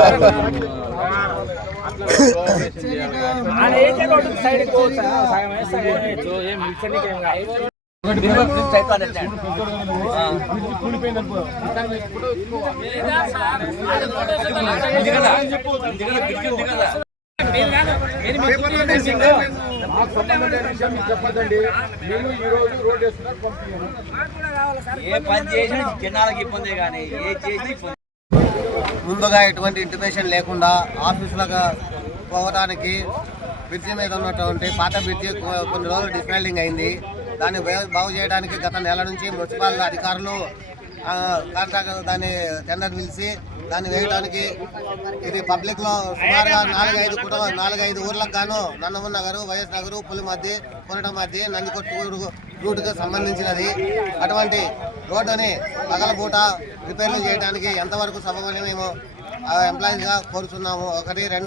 చెప్పండి. నేను ఈ రోజు రోడ్ వేస్తున్నారు పంపించాను. ఏ పని చేసినా జనాలకు ఇబ్బంది కానీ ఏ చేసి ముందుగా ఎటువంటి ఇంటిమేషన్ లేకుండా ఆఫీసులకు పోవడానికి బ్రిడ్జి మీద ఉన్నటువంటి పాత బ్రిడ్జి కొన్ని రోజులు డిస్మాండ్లింగ్ అయింది. దాన్ని బాగు చేయడానికి గత నెల నుంచి మున్సిపల్ అధికారులు కాంట్రాక్టర్ దాన్ని టెండర్ పిలిచి దాన్ని వేయడానికి ఇది పబ్లిక్లో సుమారుగా 4-5 ఊర్లకు గాను నందమూరి నగరు, వైఎస్ నగరు, పులిమద్ది, కొరట మధ్య, నందికొట్టు రూట్కు సంబంధించినది. అటువంటి రోడ్డుని పగలపూట రిపేర్లు చేయడానికి ఎంతవరకు సబబని మేము ఎంప్లాయీస్గా కోరుతున్నాము. 1, 2